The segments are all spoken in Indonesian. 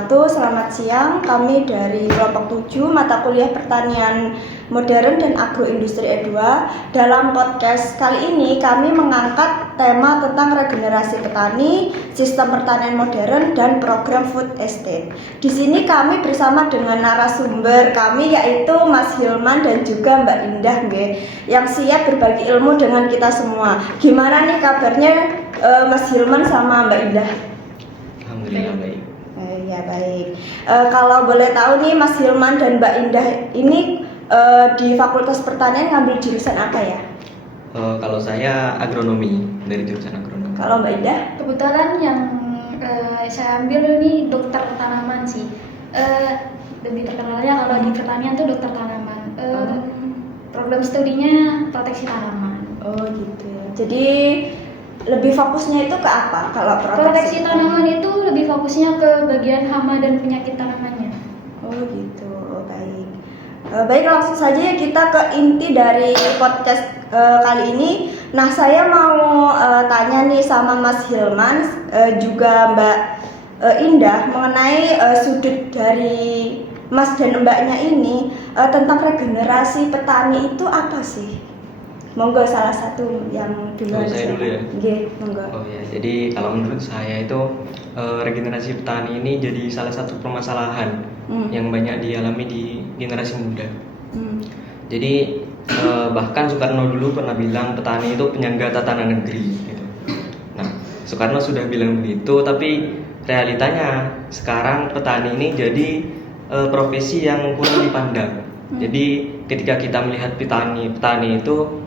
wabarakatuh. Selamat siang. Kami dari kelompok 7 mata kuliah Pertanian Modern dan Agroindustri E2. Dalam podcast kali ini kami mengangkat tema tentang regenerasi petani, sistem pertanian modern dan program food estate. Di sini kami bersama dengan narasumber kami yaitu Mas Hilman dan juga Mbak Indah yang siap berbagi ilmu dengan kita semua. Gimana nih kabarnya Mas Hilman sama Mbak Indah? Alhamdulillah baik. Ya baik. Kalau boleh tahu nih Mas Hilman dan Mbak Indah ini di Fakultas Pertanian ngambil jurusan apa ya? Kalau saya agronomi, dari jurusan agronomi. Kalau Mbak Indah? Kebetulan yang saya ambil ini dokter tanaman sih. Lebih terkenalnya kalau di pertanian tuh dokter tanaman. Program studinya proteksi tanaman. Oh gitu ya. Jadi lebih fokusnya itu ke apa kalau proteksi tanaman itu lebih fokusnya ke bagian hama dan penyakit tanamannya. Oh gitu, baik. Baik, langsung saja ya kita ke inti dari podcast kali ini. Nah, saya mau tanya nih sama Mas Hilman juga Mbak Indah mengenai sudut dari Mas dan Mbaknya ini tentang regenerasi petani itu apa sih? Monggo salah satu yang duluan. Saya dulu ya. Nggih, monggo. Oh ya, jadi kalau menurut saya itu regenerasi petani ini jadi salah satu permasalahan yang banyak dialami di generasi muda. Jadi bahkan Soekarno dulu pernah bilang petani itu penyangga tatanan negeri. Gitu. Nah, Soekarno sudah bilang begitu, tapi realitanya sekarang petani ini jadi profesi yang kurang dipandang. Jadi ketika kita melihat petani itu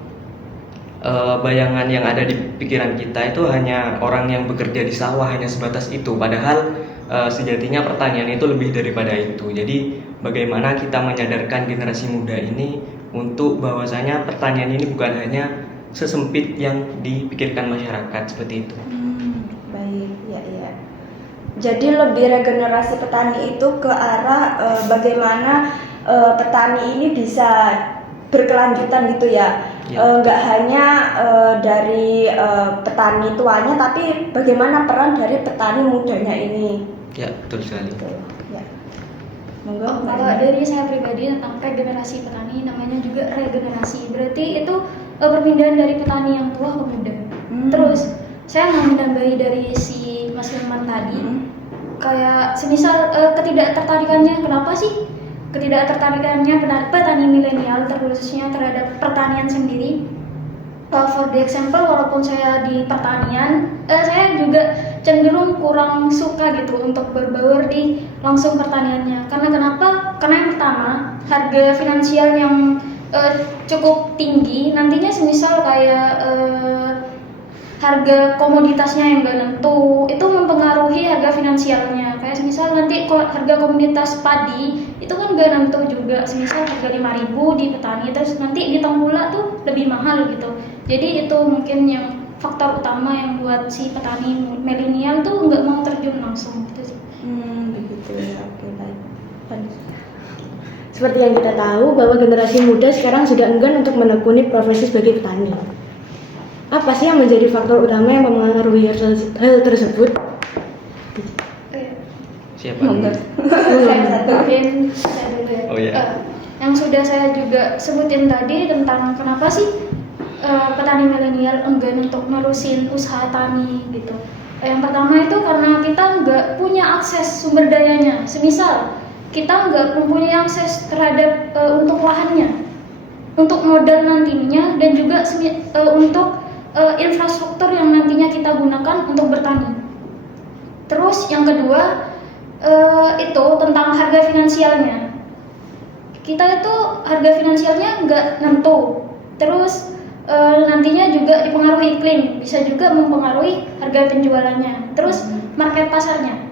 bayangan yang ada di pikiran kita itu hanya orang yang bekerja di sawah, hanya sebatas itu. Padahal sejatinya pertanian itu lebih daripada itu. Jadi bagaimana kita menyadarkan generasi muda ini untuk bahwasanya pertanian ini bukan hanya sesempit yang dipikirkan masyarakat seperti itu. Baik, ya. Jadi lebih regenerasi petani itu ke arah bagaimana petani ini bisa berkelanjutan gitu ya. Nggak hanya dari petani tuanya, tapi bagaimana peran dari petani mudanya ini. Ya, betul sekali. Ya. Monggo. Kalau dari saya pribadi tentang regenerasi petani, namanya juga regenerasi. Berarti itu perpindahan dari petani yang tua ke muda. Terus saya mau menambahi dari si Mas Hilman tadi, kayak semisal ketidaktertarikannya, kenapa sih ketidaktertarikannya petani milenial terkhususnya terhadap pertanian sendiri. For the example, walaupun saya di pertanian, saya juga cenderung kurang suka gitu untuk berbaur di langsung pertaniannya. Karena kenapa? Karena yang pertama, harga finansial yang cukup tinggi. Nantinya semisal kayak harga komoditasnya yang gak nentu, itu mempengaruhi harga finansialnya. Kayak semisal nanti harga komoditas padi itu kan gak nentu juga. Semisal harga 5.000 di petani, terus nanti di tengkulak tuh lebih mahal gitu. Jadi itu mungkin yang faktor utama yang buat si petani milenial tuh nggak mau terjun langsung gitu sih. Begitu ya. Oke, baik. Seperti yang kita tahu bahwa generasi muda sekarang sudah enggan untuk menekuni profesi sebagai petani. Apa sih yang menjadi faktor utama yang mempengaruhi hal tersebut? Siapa? Saya dulu ya. Oh ya. Yang sudah saya juga sebutin tadi tentang kenapa sih petani milenial enggan untuk nerusin usaha tani gitu. Yang pertama itu karena kita nggak punya akses sumber dayanya. Semisal kita nggak mempunyai akses terhadap untuk lahannya, untuk modal nantinya, dan juga untuk infrastruktur yang nantinya kita gunakan untuk bertani. Terus yang kedua itu tentang harga finansialnya. Kita itu harga finansialnya nggak nentu. Terus nantinya juga dipengaruhi iklim, bisa juga mempengaruhi harga penjualannya. Terus market pasarnya.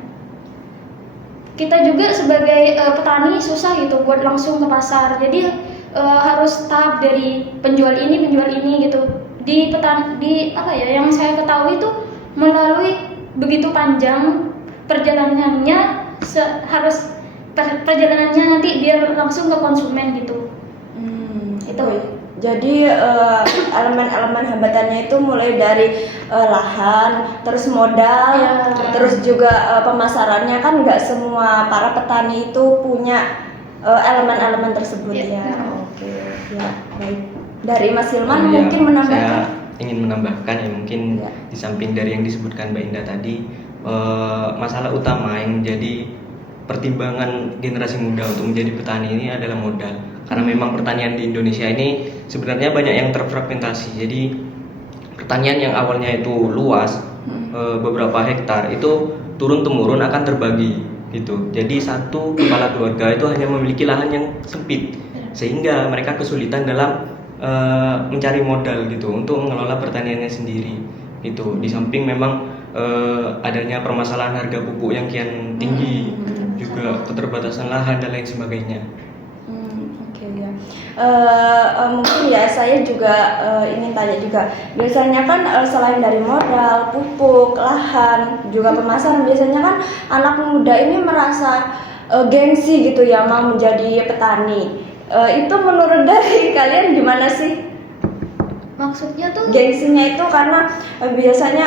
Kita juga sebagai petani susah gitu buat langsung ke pasar. Jadi harus tahap dari penjual ini gitu. Yang saya ketahui itu melalui begitu panjang perjalanannya, perjalanannya nanti biar langsung ke konsumen gitu. Itu Jadi elemen-elemen hambatannya itu mulai dari lahan, terus modal, Ya. terus juga pemasarannya kan nggak semua para petani itu punya elemen-elemen tersebut Ya. ya. Oke, ya baik. Dari Mas Hilman Iya, mungkin menambahkan. saya ingin menambahkan ya mungkin Ya. di samping dari yang disebutkan Mbak Indah tadi, masalah utama yang jadi pertimbangan generasi muda untuk menjadi petani ini adalah modal. Karena memang pertanian di Indonesia ini sebenarnya banyak yang terfragmentasi. Jadi pertanian yang awalnya itu luas, beberapa hektar, itu turun temurun akan terbagi gitu. Jadi satu kepala keluarga itu hanya memiliki lahan yang sempit, sehingga mereka kesulitan dalam mencari modal gitu untuk mengelola pertaniannya sendiri gitu. Di samping memang adanya permasalahan harga pupuk yang kian tinggi, juga keterbatasan lahan dan lain sebagainya. Oke ya. Mungkin ya saya juga ingin tanya juga. Biasanya kan selain dari modal, pupuk, lahan, juga pemasaran, biasanya kan anak muda ini merasa gengsi gitu ya mau menjadi petani. Itu menurut dari kalian gimana sih? Maksudnya tuh Gengsinya itu karena biasanya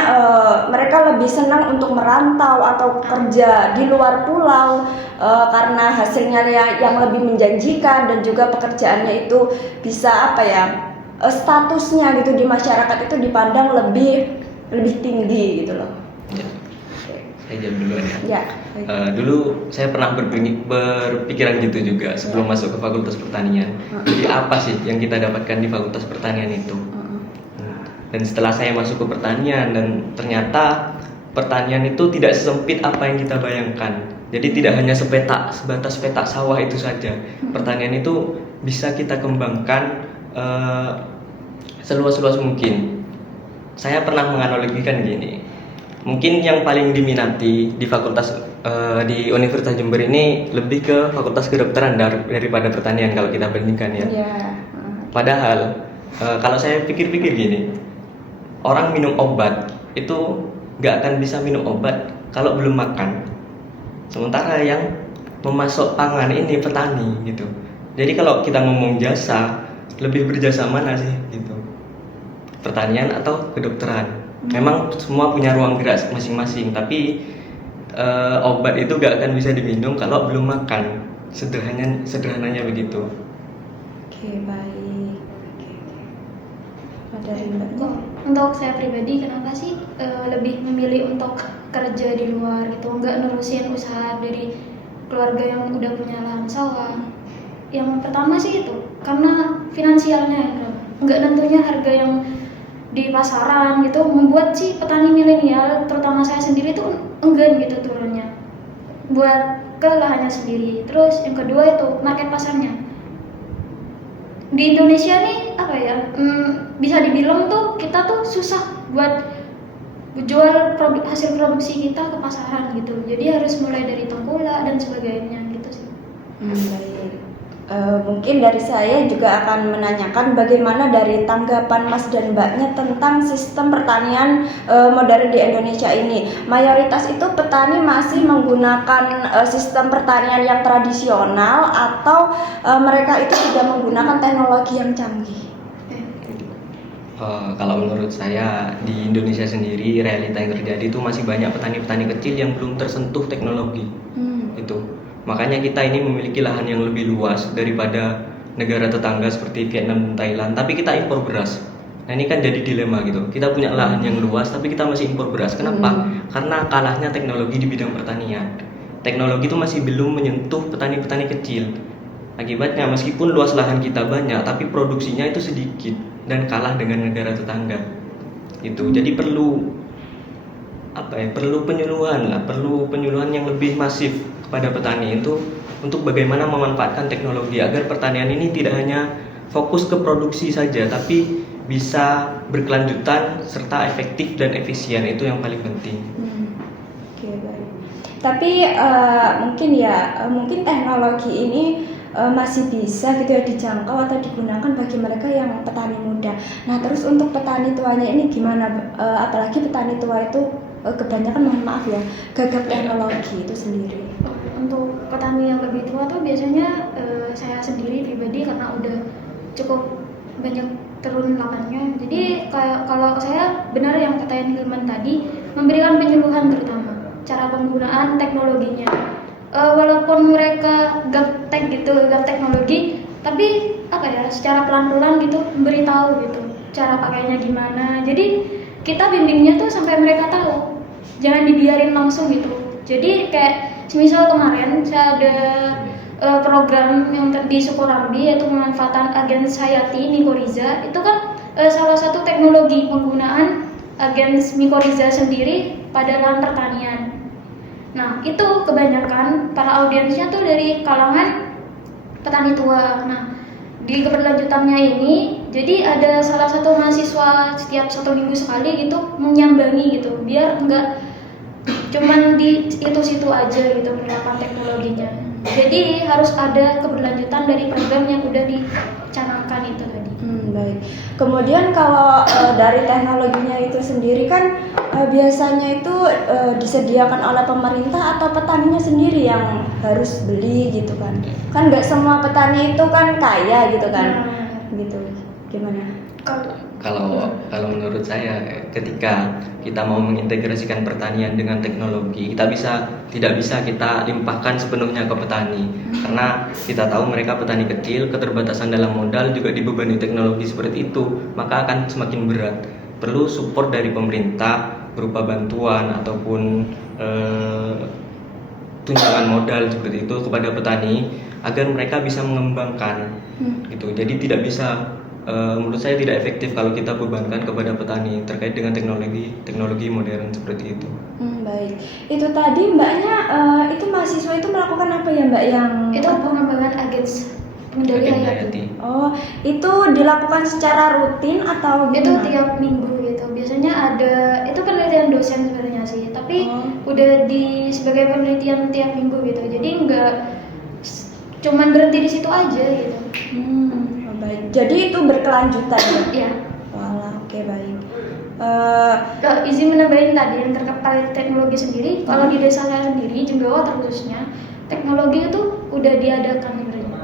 mereka lebih senang untuk merantau atau kerja di luar pulau karena hasilnya yang lebih menjanjikan dan juga pekerjaannya itu bisa apa ya, statusnya gitu di masyarakat itu dipandang lebih tinggi gitu loh. Ya, saya jawab duluan ya. Ya. Dulu saya pernah berpikiran gitu juga sebelum masuk ke Fakultas Pertanian. Jadi apa sih yang kita dapatkan di Fakultas Pertanian itu? Dan setelah saya masuk ke pertanian, dan ternyata pertanian itu tidak sesempit apa yang kita bayangkan. Jadi tidak hanya sebatas petak sawah itu saja. Pertanian itu bisa kita kembangkan seluas-luas mungkin. Saya pernah menganalogikan gini. Mungkin yang paling diminati di fakultas di Universitas Jember ini lebih ke fakultas kedokteran daripada pertanian kalau kita bandingkan ya. Padahal kalau saya pikir-pikir gini, orang minum obat itu nggak akan bisa minum obat kalau belum makan. Sementara yang memasok pangan ini petani gitu. Jadi kalau kita ngomong jasa, lebih berjasa mana sih gitu? Pertanian atau kedokteran? Memang semua punya ruang gerak masing-masing, tapi obat itu nggak akan bisa diminum kalau belum makan. Sederhananya begitu. Oke, baik. Dari Mbaknya. untuk saya pribadi kenapa sih lebih memilih untuk kerja di luar gitu, nggak nerusin usaha dari keluarga yang udah punya lahan sawah. Yang pertama sih itu karena finansialnya, nggak tentunya harga yang di pasaran gitu membuat si petani milenial terutama saya sendiri tuh enggan gitu turunnya buat ke lahannya sendiri. Terus yang kedua itu market pasarnya di Indonesia nih apa ya, bisa dibilang tuh kita tuh susah buat jual hasil produksi kita ke pasaran gitu. Jadi harus mulai dari tengkulak dan sebagainya gitu sih. Baik. Mungkin dari saya juga akan menanyakan bagaimana dari tanggapan Mas dan Mbaknya tentang sistem pertanian modern di Indonesia ini. Mayoritas itu petani masih menggunakan sistem pertanian yang tradisional atau mereka itu sudah menggunakan teknologi yang canggih. Kalau menurut saya di Indonesia sendiri realita yang terjadi itu masih banyak petani-petani kecil yang belum tersentuh teknologi. Itu makanya kita ini memiliki lahan yang lebih luas daripada negara tetangga seperti Vietnam dan Thailand, tapi kita impor beras. Nah ini kan jadi dilema gitu. Kita punya lahan yang luas tapi kita masih impor beras. Kenapa? Karena kalahnya teknologi di bidang pertanian. Teknologi itu masih belum menyentuh petani-petani kecil. Akibatnya meskipun luas lahan kita banyak tapi produksinya itu sedikit dan kalah dengan negara tetangga. Itu jadi perlu penyuluhan yang lebih masif kepada petani itu untuk bagaimana memanfaatkan teknologi agar pertanian ini tidak hanya fokus ke produksi saja tapi bisa berkelanjutan serta efektif dan efisien. Itu yang paling penting. Oke, baik. Tapi mungkin teknologi ini masih bisa gitu ya dijangkau atau digunakan bagi mereka yang petani muda. Nah terus untuk petani tuanya ini gimana? Apalagi petani tua itu kebanyakan, mohon maaf ya, gagap teknologi itu sendiri. Untuk petani yang lebih tua tuh biasanya saya sendiri pribadi karena udah cukup banyak turun lapannya. Jadi kayak kalau saya benar yang kata Hilman tadi, memberikan penyuluhan terutama cara penggunaan teknologinya. Walaupun mereka gaptek gitu, gap teknologi, tapi apa ya, secara pelan-pelan gitu memberitahu gitu cara pakainya gimana. Jadi kita bimbingnya tuh sampai mereka tahu, jangan dibiarin langsung gitu. Jadi kayak misal kemarin saya ada program yang di Sukorambi, yaitu pemanfaatan agen hayati mikoriza. Itu kan salah satu teknologi penggunaan agen mikoriza sendiri pada lahan pertanian. Nah, itu kebanyakan para audiensnya tuh dari kalangan petani tua. Nah, di keberlanjutannya ini, jadi ada salah satu mahasiswa setiap 1 minggu sekali gitu menyambangi gitu, biar enggak cuman di situ aja gitu penerapan teknologinya. Jadi harus ada keberlanjutan dari program yang udah dicanangkan itu tadi. Baik. Kemudian kalau dari teknologinya itu sendiri kan biasanya itu disediakan oleh pemerintah atau petaninya sendiri yang harus beli gitu kan? Kan nggak semua petani itu kan kaya gitu kan? Gitu. Gimana? Kalau menurut saya, ketika kita mau mengintegrasikan pertanian dengan teknologi, tidak bisa kita limpahkan sepenuhnya ke petani, karena kita tahu mereka petani kecil, keterbatasan dalam modal, juga dibebani teknologi seperti itu, maka akan semakin berat. Perlu support dari pemerintah berupa bantuan ataupun tunjangan modal seperti itu kepada petani agar mereka bisa mengembangkan gitu. Jadi tidak bisa, menurut saya tidak efektif kalau kita bebankan kepada petani terkait dengan teknologi modern seperti itu. Baik. Itu tadi Mbaknya itu mahasiswa itu melakukan apa ya Mbak yang Itu pengembangan agen pengendali hayati. Oh, itu dilakukan secara rutin atau gimana? Itu tiap minggu gitu. Biasanya ada, itu penelitian dosen sebenarnya sih, tapi udah sebagai penelitian tiap minggu gitu. Jadi nggak cuman berhenti di situ aja gitu. Baik. Jadi itu berkelanjutan ya? Iya. Walah, oke baik. Izin menambahin tadi yang terkait teknologi sendiri. Kalau di desa saya sendiri, Jenggawa terkhususnya, teknologi itu udah diadakan sebenarnya.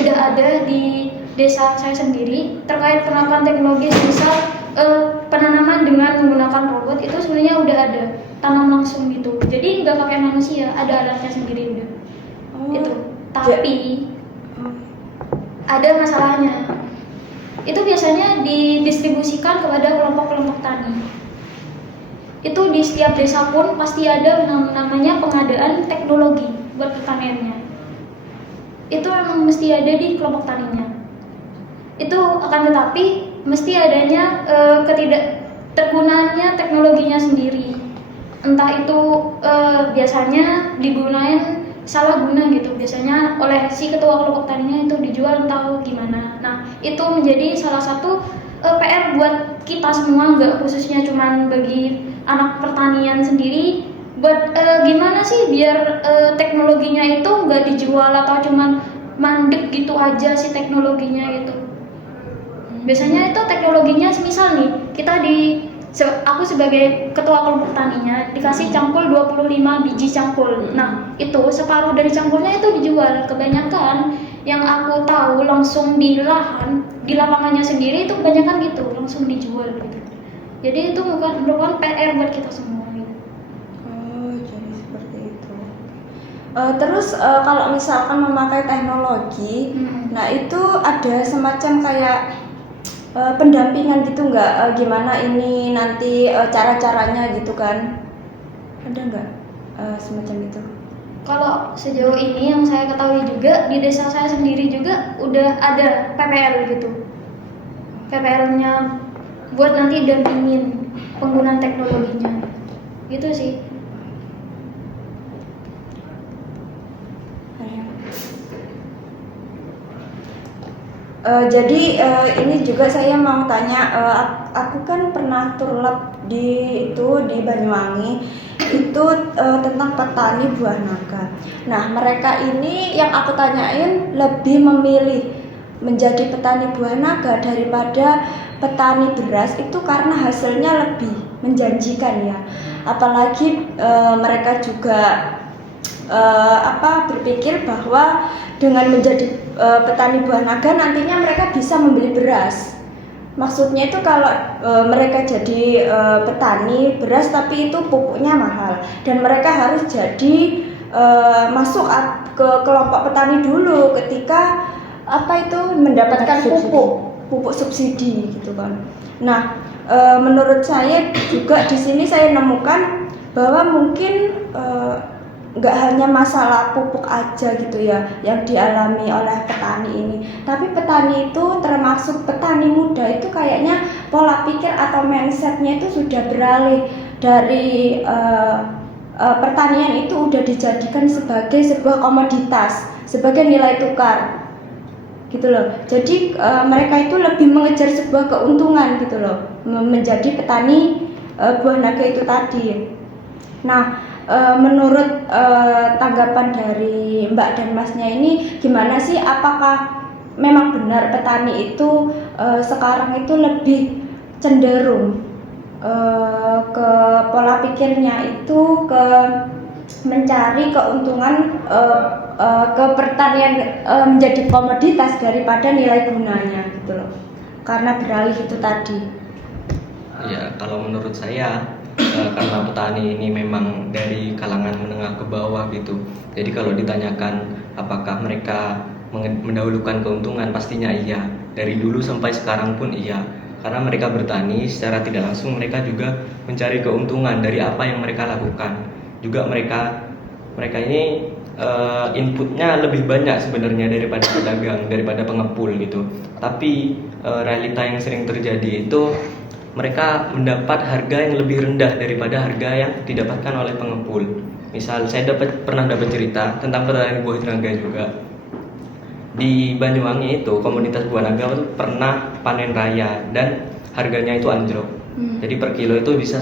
Udah ada di desa saya sendiri terkait penerapan teknologi, misal penanaman dengan menggunakan robot itu sebenarnya udah ada, tanam langsung gitu. Jadi nggak pakai manusia, ada alatnya sendiri udah. Itu. Tapi ada masalahnya. Itu biasanya didistribusikan kepada kelompok-kelompok tani. Itu di setiap desa pun pasti ada namanya pengadaan teknologi buat pertaniannya. Itu memang mesti ada di kelompok taninya. Itu akan tetapi mesti adanya ketidaktergunaannya teknologinya sendiri. Entah itu biasanya digunain salah guna gitu, biasanya oleh si ketua kelompok taninya itu dijual entah gimana. Nah, itu menjadi salah satu PR buat kita semua, nggak khususnya cuman bagi anak pertanian sendiri, buat gimana sih biar teknologinya itu nggak dijual atau cuman mandek gitu aja si teknologinya gitu. Biasanya itu teknologinya semisal nih, aku sebagai ketua kelompok taninya dikasih cangkul 25 biji cangkul. Nah, itu separuh dari cangkulnya itu dijual. Kebanyakan yang aku tahu langsung di lapangannya sendiri itu kebanyakan gitu, langsung dijual gitu. Jadi itu merupakan PR buat kita semua gitu. Oh, jadi seperti itu. Terus kalau misalkan memakai teknologi, nah itu ada semacam kayak pendampingan gitu nggak, gimana ini nanti cara-caranya gitu kan, ada nggak semacam itu? Kalau sejauh ini yang saya ketahui juga di desa saya sendiri juga udah ada PPL gitu, PPL-nya buat nanti dampingin penggunaan teknologinya gitu sih. Jadi ini juga saya mau tanya, aku kan pernah turlap di Banyuwangi itu tentang petani buah naga. Nah, mereka ini yang aku tanyain lebih memilih menjadi petani buah naga daripada petani beras itu karena hasilnya lebih menjanjikan ya. Apalagi mereka juga berpikir bahwa dengan menjadi petani buah naga nantinya mereka bisa membeli beras. Maksudnya itu kalau mereka jadi petani beras tapi itu pupuknya mahal dan mereka harus jadi masuk ke kelompok petani dulu ketika mendapatkan pupuk subsidi gitu kan. Nah, menurut saya juga di sini saya nemukan bahwa mungkin nggak hanya masalah pupuk aja gitu ya yang dialami oleh petani ini, tapi petani itu termasuk petani muda itu kayaknya pola pikir atau mindsetnya itu sudah beralih dari pertanian itu udah dijadikan sebagai sebuah komoditas, sebagai nilai tukar gitu loh. Jadi mereka itu lebih mengejar sebuah keuntungan gitu loh, menjadi petani buah naga itu tadi. Nah, menurut tanggapan dari Mbak dan Masnya ini gimana sih? Apakah memang benar petani itu sekarang itu lebih cenderung ke pola pikirnya itu ke mencari keuntungan ke pertanian menjadi komoditas daripada nilai gunanya gitu loh, karena beralih itu tadi? Ya, kalau menurut saya karena petani ini memang dari kalangan menengah ke bawah gitu. Jadi kalau ditanyakan apakah mereka mendahulukan keuntungan, pastinya iya. Dari dulu sampai sekarang pun iya. Karena mereka bertani secara tidak langsung mereka juga mencari keuntungan dari apa yang mereka lakukan. Juga mereka ini inputnya lebih banyak sebenarnya daripada pedagang, daripada pengepul gitu. Tapi realita yang sering terjadi itu mereka mendapat harga yang lebih rendah daripada harga yang didapatkan oleh pengepul. Misal saya pernah dapat cerita tentang petani buah naga juga. Di Banyuwangi itu komunitas buah naga itu pernah panen raya dan harganya itu anjlok. Jadi per kilo itu bisa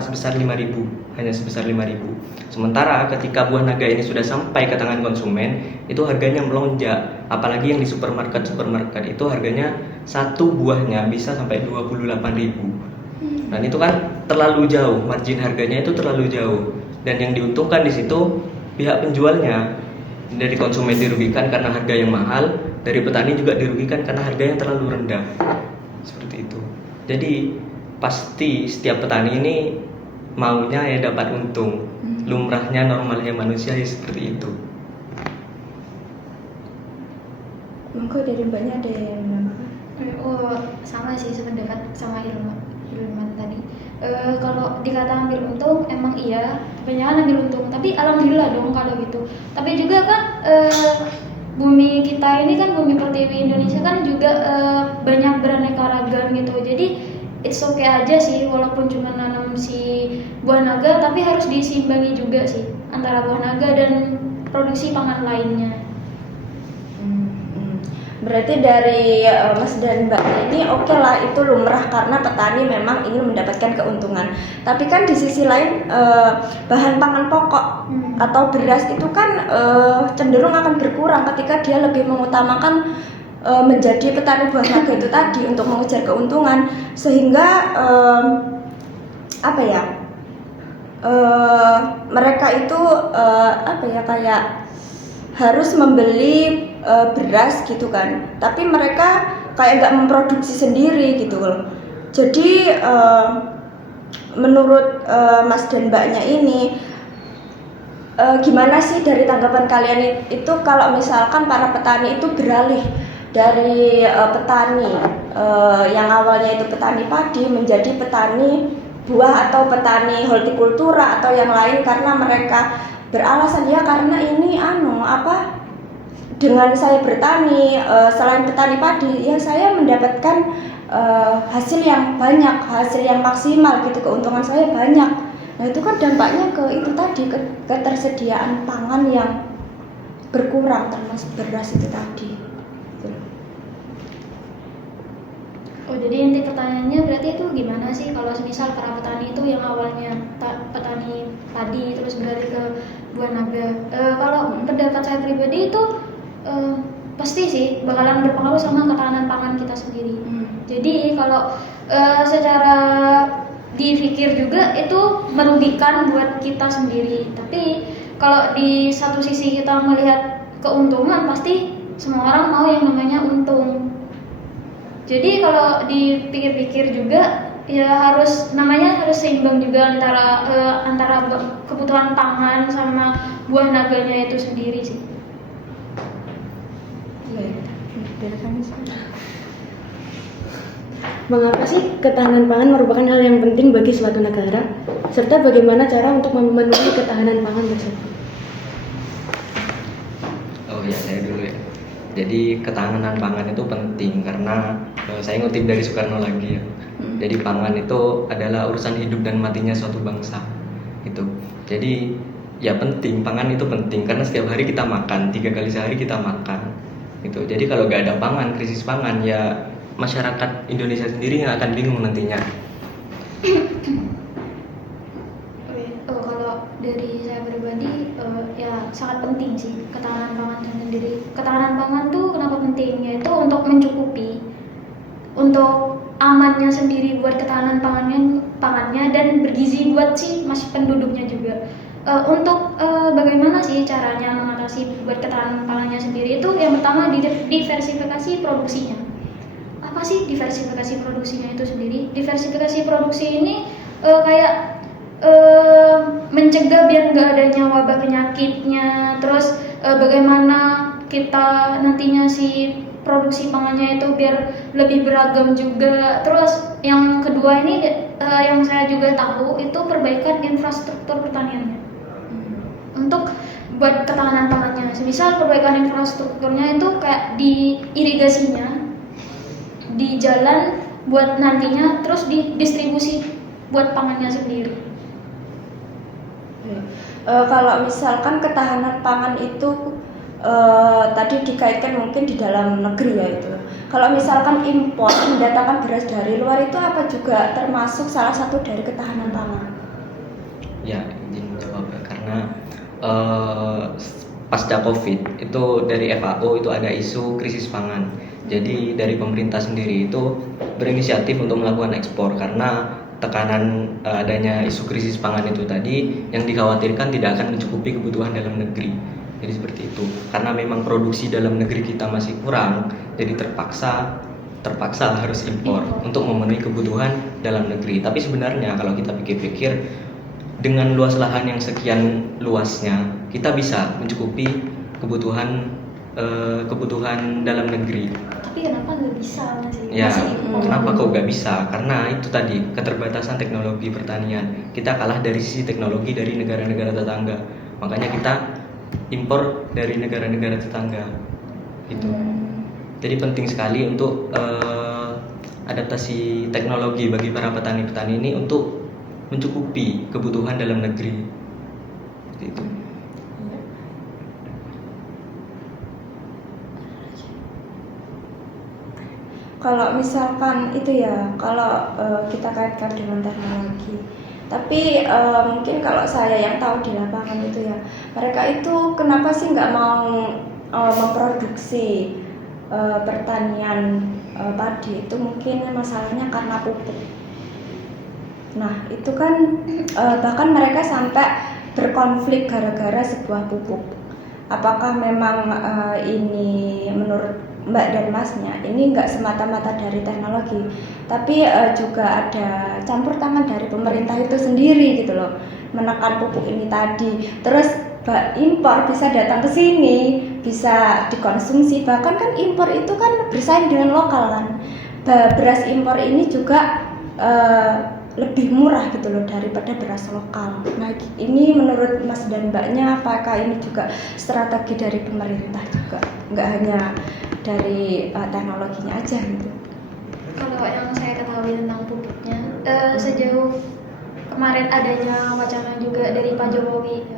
sebesar 5.000, hanya sebesar 5.000. Sementara ketika buah naga ini sudah sampai ke tangan konsumen, itu harganya melonjak. Apalagi yang di supermarket itu harganya satu buahnya bisa sampai 28.000. Dan itu kan terlalu jauh, margin harganya itu terlalu jauh. Dan yang diuntungkan di situ pihak penjualnya. Dari konsumen dirugikan karena harga yang mahal, dari petani juga dirugikan karena harga yang terlalu rendah. Seperti itu. Jadi pasti setiap petani ini maunya ya dapat untung. Lumrahnya, normalnya manusia ya seperti itu. Monggo dari Mbaknya ada yang menambahkan? Oh, sama sih sependapat sama Hilman tadi. Kalau dikata ambil untung, emang iya, kebanyakan ambil untung. Tapi alhamdulillah dong kalau gitu. Tapi juga kan bumi kita ini kan bumi pertiwi Indonesia kan juga banyak beraneka ragam gitu. Jadi it's okay aja sih walaupun cuma nanam si buah naga, tapi harus diseimbangi juga sih antara buah naga dan produksi pangan lainnya. Berarti dari Mas dan Mbak ini oke lah, itu lumrah karena petani memang ingin mendapatkan keuntungan. Tapi kan di sisi lain bahan pangan pokok atau beras itu kan cenderung akan berkurang ketika dia lebih mengutamakan menjadi petani buah naga itu tadi untuk mengejar keuntungan, sehingga mereka itu kayak harus membeli beras gitu kan, tapi mereka kayak nggak memproduksi sendiri gitu loh. Jadi menurut Mas dan Mbaknya ini gimana sih dari tanggapan kalian itu kalau misalkan para petani itu beralih dari petani yang awalnya itu petani padi menjadi petani buah atau petani hortikultura atau yang lain, karena mereka beralasan ya karena ini dengan saya bertani selain petani padi ya saya mendapatkan hasil yang banyak, hasil yang maksimal gitu, keuntungan saya banyak. Nah itu kan dampaknya ke itu tadi, ke ketersediaan pangan yang berkurang termasuk beras itu tadi. Oh, jadi inti pertanyaannya berarti itu gimana sih kalau misal para petani itu yang awalnya petani padi terus beralih ke buah naga? Kalau pendapat saya pribadi itu pasti sih bakalan berpengaruh sama ketahanan pangan kita sendiri. Jadi kalau secara dipikir juga itu merugikan buat kita sendiri. Tapi kalau di satu sisi kita melihat keuntungan, pasti semua orang mau yang namanya untung. Jadi kalau dipikir-pikir juga ya harus seimbang juga antara kebutuhan pangan sama buah naganya itu sendiri sih. Mengapa sih ketahanan pangan merupakan hal yang penting bagi suatu negara, serta bagaimana cara untuk memenuhi ketahanan pangan tersebut? Oh ya, saya dulu ya. Jadi ketahanan pangan itu penting karena saya ngutip dari Soekarno lagi ya. Jadi pangan itu adalah urusan hidup dan matinya suatu bangsa. Gitu. Jadi ya penting, pangan itu penting karena setiap hari kita makan, 3 kali sehari kita makan. Gitu. Jadi kalau nggak ada pangan, krisis pangan, ya masyarakat Indonesia sendiri yang akan bingung nantinya. Kalau dari saya pribadi ya sangat penting sih ketahanan pangan sendiri. Ketahanan pangan tuh kenapa penting? Yaitu untuk mencukupi, untuk amannya sendiri buat ketahanan pangannya dan bergizi buat si penduduknya juga. Untuk bagaimana sih caranya mengatasi buat ketahanan pangannya sendiri itu yang pertama diversifikasi produksinya. Apa sih diversifikasi produksinya itu sendiri? Diversifikasi produksi ini kayak mencegah biar nggak adanya wabah penyakitnya, terus bagaimana kita nantinya si produksi pangannya itu biar lebih beragam juga. Terus yang kedua ini yang saya juga tahu itu perbaikan infrastruktur pertaniannya untuk buat ketahanan pangannya. Misal perbaikan infrastrukturnya itu kayak di irigasinya, di jalan buat nantinya, terus di distribusi buat pangannya sendiri. Kalau misalkan ketahanan pangan itu tadi dikaitkan mungkin di dalam negeri ya itu. Kalau misalkan impor mendatangkan beras dari luar itu apa juga termasuk salah satu dari ketahanan pangan? Ya, izin jawab ya. Karena pasca COVID itu dari FAO itu ada isu krisis pangan. Jadi dari pemerintah sendiri itu berinisiatif untuk melakukan ekspor karena tekanan adanya isu krisis pangan itu tadi yang dikhawatirkan tidak akan mencukupi kebutuhan dalam negeri. Jadi seperti itu. Karena memang produksi dalam negeri kita masih kurang, jadi terpaksa harus impor untuk memenuhi kebutuhan dalam negeri. Tapi sebenarnya kalau kita pikir-pikir dengan luas lahan yang sekian luasnya, kita bisa mencukupi kebutuhan dalam negeri. Tapi kenapa nggak bisa masih? Ya, kenapa kok nggak bisa? Karena itu tadi keterbatasan teknologi pertanian. Kita kalah dari sisi teknologi dari negara-negara tetangga. Makanya kita impor dari negara-negara tetangga. Gitu. Jadi penting sekali untuk adaptasi teknologi bagi para petani-petani ini untuk mencukupi kebutuhan dalam negeri. Seperti itu. Kalau misalkan itu ya, kalau kita kaitkan dengan teknologi, tapi mungkin kalau saya yang tahu di lapangan itu ya, mereka itu kenapa sih nggak mau memproduksi pertanian padi itu mungkin masalahnya karena pupuk. Nah itu kan bahkan mereka sampai berkonflik gara-gara sebuah pupuk. Apakah memang ini menurut Mbak dan Masnya ini nggak semata-mata dari teknologi, tapi juga ada campur tangan dari pemerintah itu sendiri gitu loh, menekan pupuk ini tadi. Terus impor bisa datang ke sini, bisa dikonsumsi, bahkan kan impor itu kan bersaing dengan lokal kan. Beras impor ini juga lebih murah gitu loh daripada beras lokal. Nah ini menurut Mas dan Mbaknya apakah ini juga strategi dari pemerintah juga, nggak hanya dari teknologinya aja gitu? Kalau yang saya ketahui tentang pupuknya, sejauh kemarin adanya wacana juga dari Pak Jokowi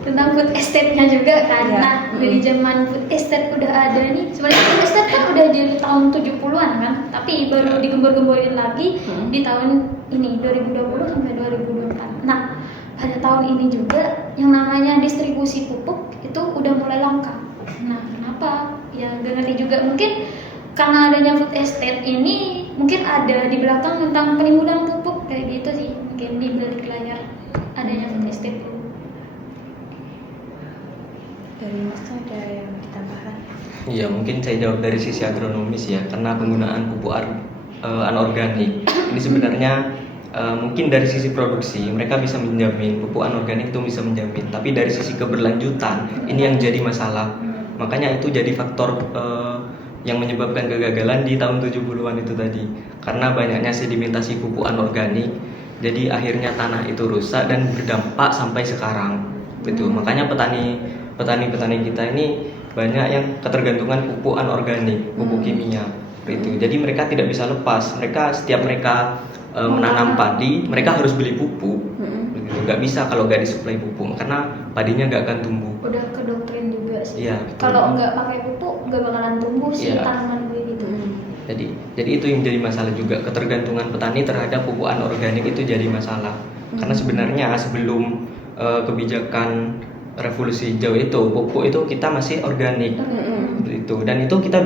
tentang food estate-nya juga kan. Ya. Nah, dari zaman food estate udah ada nih. Sebenarnya food estate kan udah dari tahun 70-an kan, tapi baru digembor-gemborin lagi di tahun ini 2020 sampai 2024. Nah, pada tahun ini juga yang namanya distribusi pupuk itu udah mulai langka. Nah, kenapa? Ya gak ngerti juga, mungkin karena adanya food estate ini mungkin ada di belakang tentang penimbunan pupuk kayak gitu sih, mungkin di balik layar adanya food estate. Dari Mas ada yang ditambahkan? Iya, mungkin saya jawab dari sisi agronomis ya, karena penggunaan pupuk anorganik ini sebenarnya mungkin dari sisi produksi mereka bisa menjamin, pupuk anorganik itu bisa menjamin, tapi dari sisi keberlanjutan ini yang jadi masalah. Makanya itu jadi faktor yang menyebabkan kegagalan di tahun 70-an itu tadi, karena banyaknya sedimentasi pupuk anorganik, jadi akhirnya tanah itu rusak dan berdampak sampai sekarang gitu. Makanya petani kita ini banyak yang ketergantungan pupuk anorganik, pupuk kimia gitu. Jadi mereka tidak bisa lepas, setiap mereka menanam padi mereka harus beli pupuk gitu. Nggak bisa kalau nggak disuplai pupuk, karena padinya nggak akan tumbuh. Udah ke doktrin juga sih. Iya, kalau nggak pakai pupuk nggak bakalan tumbuh sih Iya. tanaman gue gitu. Jadi itu yang jadi masalah juga, ketergantungan petani terhadap pupuk anorganik itu jadi masalah. Karena sebenarnya sebelum kebijakan revolusi hijau itu, pupuk itu kita masih organik itu, dan itu kita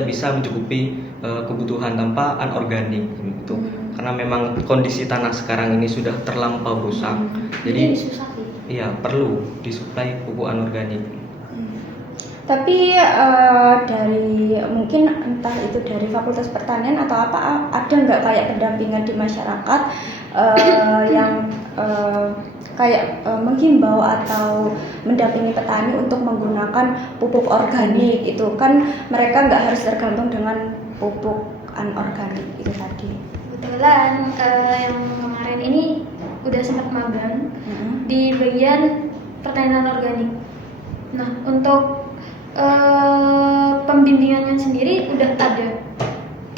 bisa mencukupi kebutuhan tanpa anorganik gitu. Karena memang kondisi tanah sekarang ini sudah terlampau rusak, jadi susah sih. iya perlu disuplai pupuk anorganik. Tapi dari mungkin entah itu dari Fakultas Pertanian atau apa, ada nggak kayak pendampingan di masyarakat yang kayak menghimbau atau mendampingi petani untuk menggunakan pupuk organik itu kan, mereka nggak harus tergantung dengan pupuk anorganik itu tadi. Kebetulan yang kemarin ini udah sempat magang di bagian pertanian organik. Nah, untuk pembimbingannya sendiri udah ada.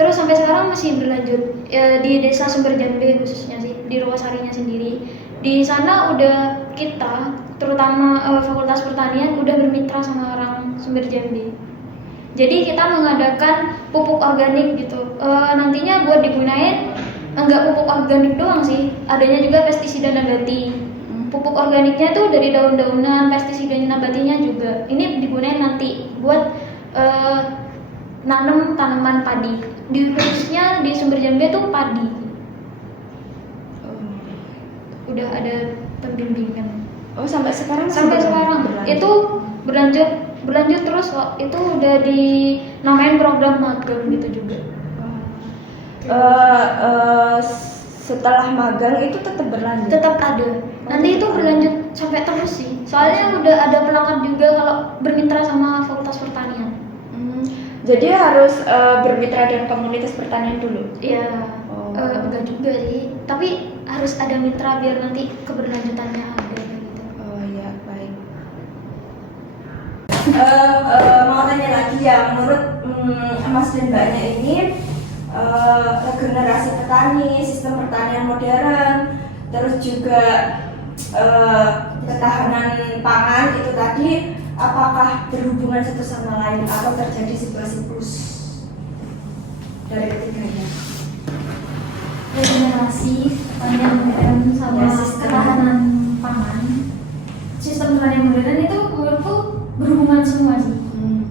Terus sampai sekarang masih berlanjut di Desa Sumber Jambe khususnya sih, di Rawasarinya sendiri. Di sana udah kita, terutama Fakultas Pertanian udah bermitra sama orang Sumber Jambe. Jadi kita mengadakan pupuk organik gitu. Nantinya buat digunain enggak pupuk organik doang sih, adanya juga pestisida nabati. Pupuk organiknya tuh dari daun-daunan, pestisida nabatinya juga. Ini digunain nanti buat nanam tanaman padi. Khususnya di Sumber Jambe tuh padi. Udah ada pembimbingan. Oh, sampai sekarang? Sampai sekarang berlanjut. itu berlanjut terus kok. Itu udah dinamain program magang gitu juga. Setelah magang itu tetap berlanjut? Tetap ada. Nanti itu berlanjut sampai terus sih. Soalnya udah ada pelakat juga kalau bermitra sama Fakultas Pertanian. Jadi harus bermitra dengan komunitas pertanian dulu? Iya. Enggak juga sih. Tapi harus ada mitra biar nanti keberlanjutannya ada gitu. Oh iya, baik. Mau tanya lagi ya, menurut Mas dan Mbaknya ini regenerasi petani, sistem pertanian modern, terus juga ketahanan pangan itu tadi, apakah berhubungan satu sama lain atau terjadi siklus dari ketiganya? Regenerasi pertanian modern sama Ya, sistem. ketahanan pangan, sistem pertanian modern itu menurutku berhubungan semua sih.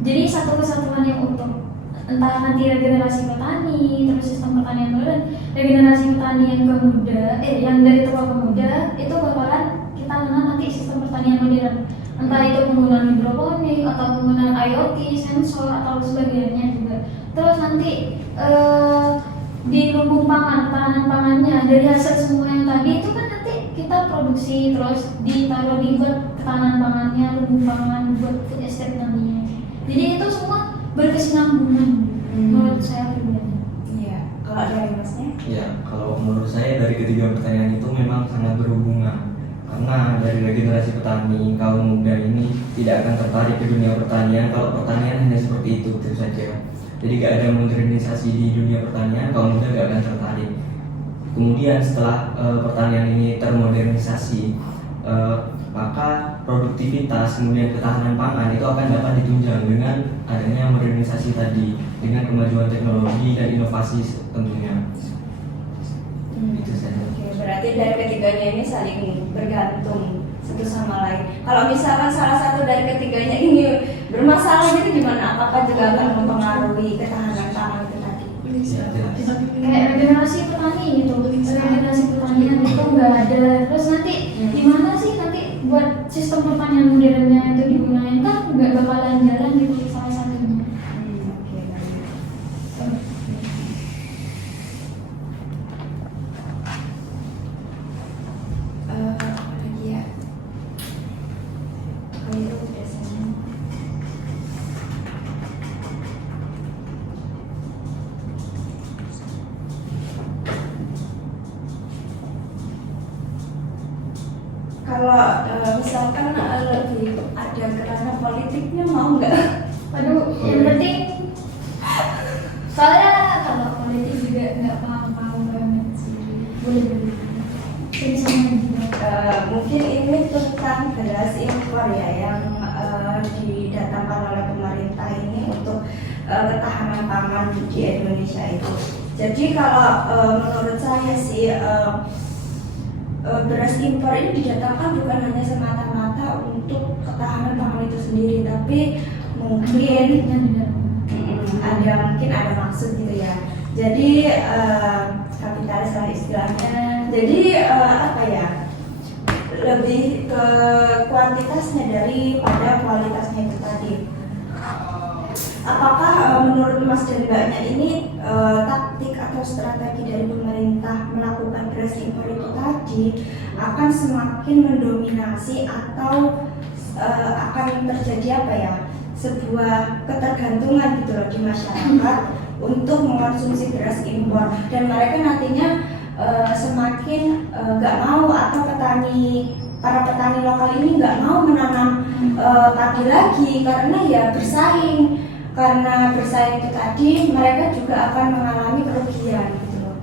Jadi satu kesatuan yang utuh. Entah nanti regenerasi petani, terus sistem pertanian modern, regenerasi petani yang ke muda, yang dari tua ke muda, itu bakalan kita kenal nanti sistem pertanian modern. Entah itu penggunaan hidroponik atau penggunaan IoT, sensor atau sebagainya juga. Terus nanti di lumbung pangan, ketahanan pangannya dari hasil semua yang tadi itu kan nanti kita produksi terus ditaruh di buat ketahanan pangannya, lumbung pangan buat food estate nantinya. Jadi itu semua berkesinambungan menurut saya pribadi. Iya, kalau dari Masnya? Ya, kalau menurut saya dari ketiga pertanyaan itu memang sangat berhubungan, karena dari regenerasi petani, kaum muda ini tidak akan tertarik ke dunia pertanian kalau pertanian hanya seperti itu saja. Jadi gak ada modernisasi di dunia pertanian, kaum muda gak akan tertarik. Kemudian setelah pertanian ini termodernisasi, maka produktivitas kemudian ketahanan pangan itu akan dapat ditunjang dengan adanya modernisasi tadi, dengan kemajuan teknologi dan inovasi tentunya. Itu saja. Oke, berarti dari ketiganya ini saling bergantung satu sama lain. Kalau misalkan salah satu dari ketiganya ini bermasalah itu gimana? Apakah juga akan mempengaruhi ketahanan pangan itu tadi? Ya, jelas. Kayak regenerasi petani gitu, regenerasi pertanian itu nggak ada. Terus nanti gimana sih nanti buat sistem pertanian modernnya itu jalan-jalan gitu salah satunya. Oke, baik. Apa lagi ya? Itu biasanya. Kalau misalkan lebih ada kerana politiknya mau nggak? Aduh, yang penting soalnya kalau politik juga nggak paham-paham banget sih. Boleh. Mungkin ini tentang beras impor ya yang didatangkan oleh pemerintah ini untuk ketahanan pangan di Indonesia itu. Jadi kalau menurut saya sih beras impor ini didatangkan bukan hanya semata-mata untuk ketahanan pangan itu sendiri, tapi mungkin ada maksud gitu ya. Jadi kapitalis lah istilahnya. Jadi apa ya? Lebih ke kuantitasnya daripada kualitasnya itu tadi. Apakah menurut Mas dan Mbaknya ini taktik atau strategi dari pemerintah melakukan beras impor itu tadi akan semakin mendominasi atau akan terjadi apa ya, sebuah ketergantungan gitu loh di masyarakat untuk mengkonsumsi beras impor, dan mereka nantinya semakin nggak mau, atau para petani lokal ini nggak mau menanam padi lagi karena ya bersaing. Karena bersaing itu tadi mereka juga akan mengalami kerugian gitu loh.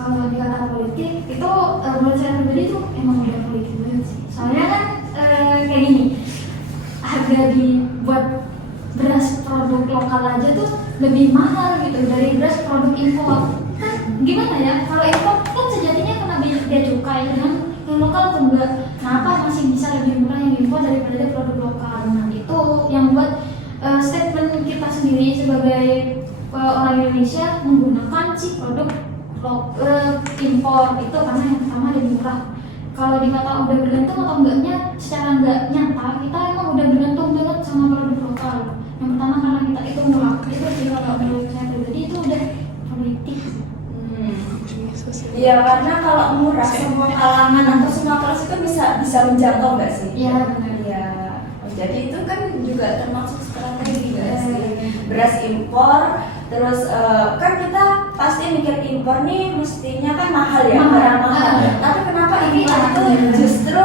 Kalau dikata politik itu menurut saya pribadi itu emang udah politik banget sih. Soalnya kan kayak gini, harga dibuat beras produk lokal aja tuh lebih mahal gitu dari beras produk impor. Kan gimana ya, kalau impor kan sejatinya kena biaya cukai, dengan yang lokal tuh enggak. Kenapa masih bisa lebih murah yang impor daripada produk lokal? Nah itu yang buat statement kita sendiri sebagai orang Indonesia menggunakan si produk impor itu karena yang pertama lebih murah. Kalau dikata udah bergantung atau enggaknya, secara enggak nyata kita emang udah bergantung banget sama produk lokal. Yang pertama karena kita itu murah, itu sih kalau menurut saya pribadi itu udah politik. Iya, karena kalau murah semua kalangan atau semua kelas itu bisa menjangkau nggak sih? Iya benar. Iya. Jadi itu kan juga termasuk strategi juga sih. Beras impor, terus kan kita pasti mikir impor nih mestinya kan mahal ya, barang mahal. Tapi kenapa impor itu justru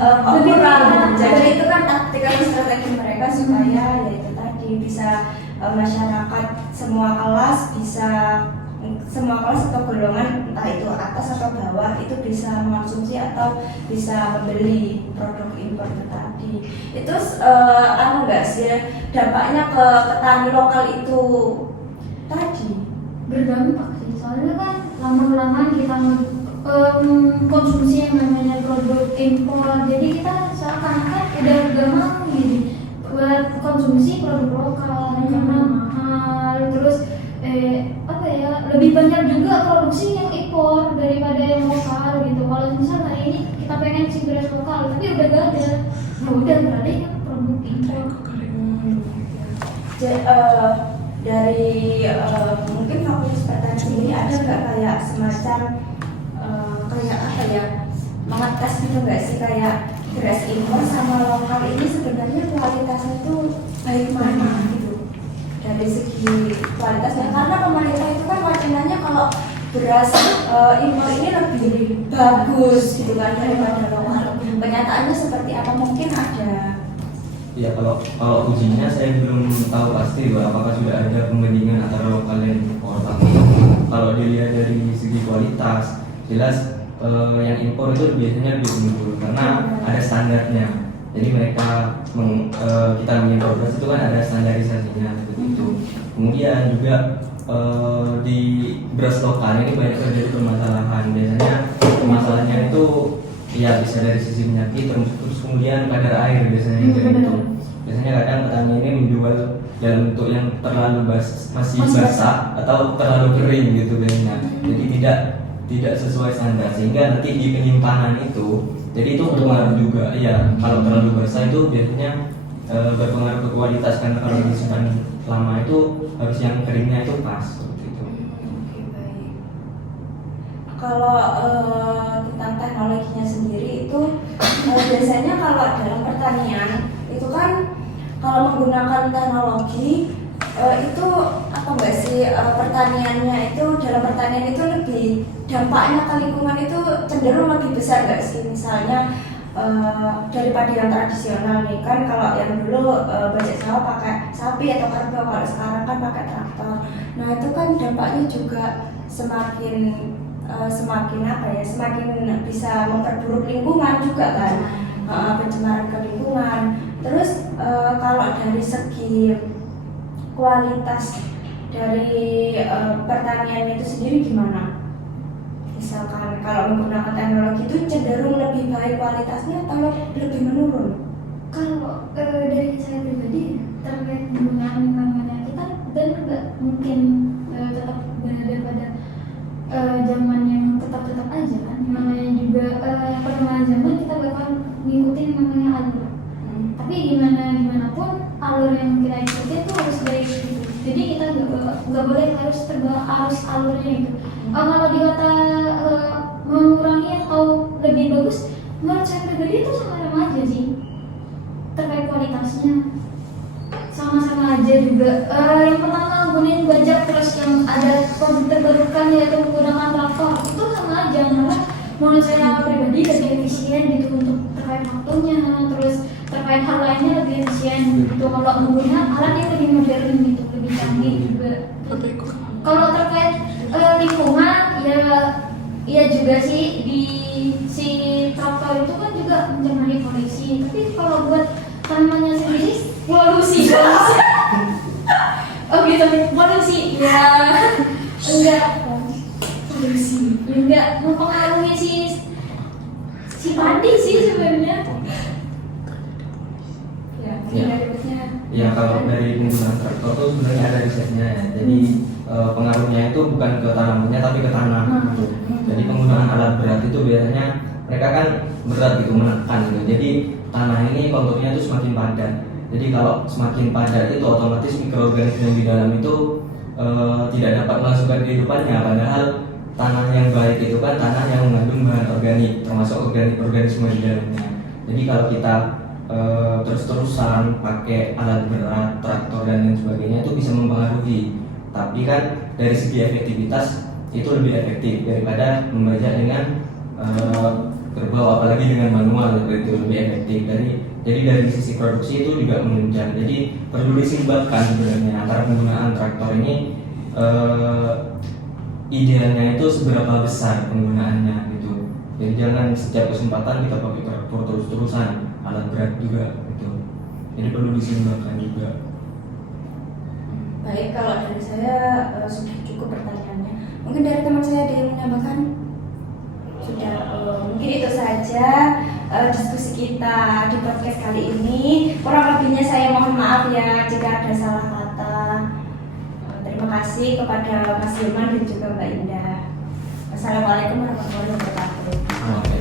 lebih murah? Jadi itu kan taktik atau strategi mereka supaya ya itu tadi bisa masyarakat semua kelas atau golongan, entah itu atas atau bawah, itu bisa mengkonsumsi atau bisa membeli produk impor itu tadi. Itu enggak sih dampaknya ke petani lokal itu tadi? Berdampak sih, soalnya kan lama-kelamaan kita konsumsi yang namanya produk impor, jadi kita seakan-akan udah gak mau gitu buat konsumsi produk lokal karena mahal. Terus apa ya, lebih banyak juga produksi yang impor daripada yang lokal gitu. Kalau misal hari ini kita pengen si beras lokal tapi udah gak ada, ya udah berarti kan produk impor. Dari mungkin Fakultas Pertanian ini ada nggak kayak semacam kayak apa ya, mengetes gitu nggak sih, kayak beras impor sama lokal ini sebenarnya kualitasnya itu baik mana gitu dari segi kualitasnya, karena pemerintah itu kan wacananya kalau beras impor ini lebih bagus gitu kan daripada lokal. Kenyataannya seperti apa, mungkin ada? Ya kalau ujinya saya belum tahu pasti apakah sudah ada pembandingan antara lokal dan impor. Tapi kalau dilihat dari segi kualitas, jelas yang impor itu biasanya lebih unggul karena ada standarnya. Jadi mereka kita mengimpor beras itu kan ada standarisasinya seperti itu. Kemudian juga di beras lokal ini banyak terjadi permasalahan. Biasanya permasalahannya itu ya bisa dari sisi penyakit, terus kemudian kadar air biasanya itu. Biasanya kadang petani ini menjual dalam bentuk yang terlalu masih basah atau terlalu kering gitu biasanya. Jadi tidak sesuai standar, sehingga nanti di penyimpanan itu, jadi itu berpengaruh juga. Ya kalau terlalu basah itu biasanya berpengaruh ke kualitas kan. Kalau disimpan lama itu harus yang keringnya itu pas seperti itu. Oke, baik. Kalau tentang teknologinya sendiri itu biasanya kalau dalam pertanian itu kan kalau menggunakan teknologi itu apa enggak sih pertaniannya itu dalam pertanian itu lebih dampaknya ke lingkungan itu cenderung lebih besar enggak sih, misalnya daripada yang tradisional nih kan, kalau yang dulu bajak sawah pakai sapi atau kerbau, kalau sekarang kan pakai traktor. Nah itu kan dampaknya juga semakin apa ya, semakin bisa memperburuk lingkungan juga kan, pencemaran ke lingkungan. Terus kalau dari segi kualitas dari pertanian itu sendiri gimana? Misalkan kalau menggunakan teknologi itu cenderung lebih baik kualitasnya atau lebih menurun? Kalau dari saya pribadi terkait penggunaan namanya kita dan nggak mungkin tetap berada pada zaman yang tetap aja kan, namanya juga perkembangan zaman kita bakal ngikutin namanya alur. Tapi gimana pun alur yang kita ikutin itu harus baik gitu. Jadi kita nggak boleh harus terbawa arus alurnya itu. Kalau dikata mengurangi atau lebih bagus, menurut saya pribadi itu sama-sama aja sih. Terkait kualitasnya sama-sama aja juga. Yang pertama gunain bajak, terus yang ada produk terbarukan yaitu menggunakan traktor, itu sama aja, karena menurut saya pribadi lebih efisien gitu untuk terkait waktunya, terus terkait hal lainnya lebih efisien gitu kalau menggunakan alat yang lebih modern gitu, lebih canggih juga. Kalau terkait lingkungan ya juga sih, di si traktor itu kan juga mencemari polusi. Tapi kalau buat tanamannya sendiri polusi. Oh gitu, polusi ya enggak polusi enggak mempengaruhi si padi sih sebenarnya. Ya kalau dari penggunaan traktor tuh sebenarnya ada risetnya ya. Jadi pengaruhnya itu bukan ke tanamannya tapi ke tanah. Jadi penggunaan alat berat itu biasanya mereka kan berat gitu, menekan gitu. Jadi tanah ini konturnya itu semakin padat. Jadi kalau semakin padat itu otomatis mikroorganisme di dalam itu tidak dapat melangsungkan kehidupannya. Padahal tanah yang baik itu kan tanah yang mengandung bahan organik, termasuk organisme di dalamnya. Jadi kalau kita terus-terusan pakai alat berat, traktor dan lain sebagainya itu bisa mempengaruhi. Tapi kan dari segi efektivitas itu lebih efektif daripada membajak dengan kerbau, apalagi dengan manual, itu lebih efektif. Jadi dari sisi produksi itu juga menunjang. Jadi perlu disimbangkan sebenarnya antara penggunaan traktor ini idealnya itu seberapa besar penggunaannya gitu. Jadi jangan setiap kesempatan kita pakai traktor terus-terusan, alat berat juga gitu. Jadi perlu disimbangkan juga. Baik, kalau dari saya sudah cukup pertanyaannya. Mungkin dari teman saya ada yang menambahkan? Sudah, mungkin itu saja diskusi kita di podcast kali ini. Kurang lebihnya saya mohon maaf ya jika ada salah kata. Terima kasih kepada Mas Hilman dan juga Mbak Indah. Assalamualaikum warahmatullahi wabarakatuh.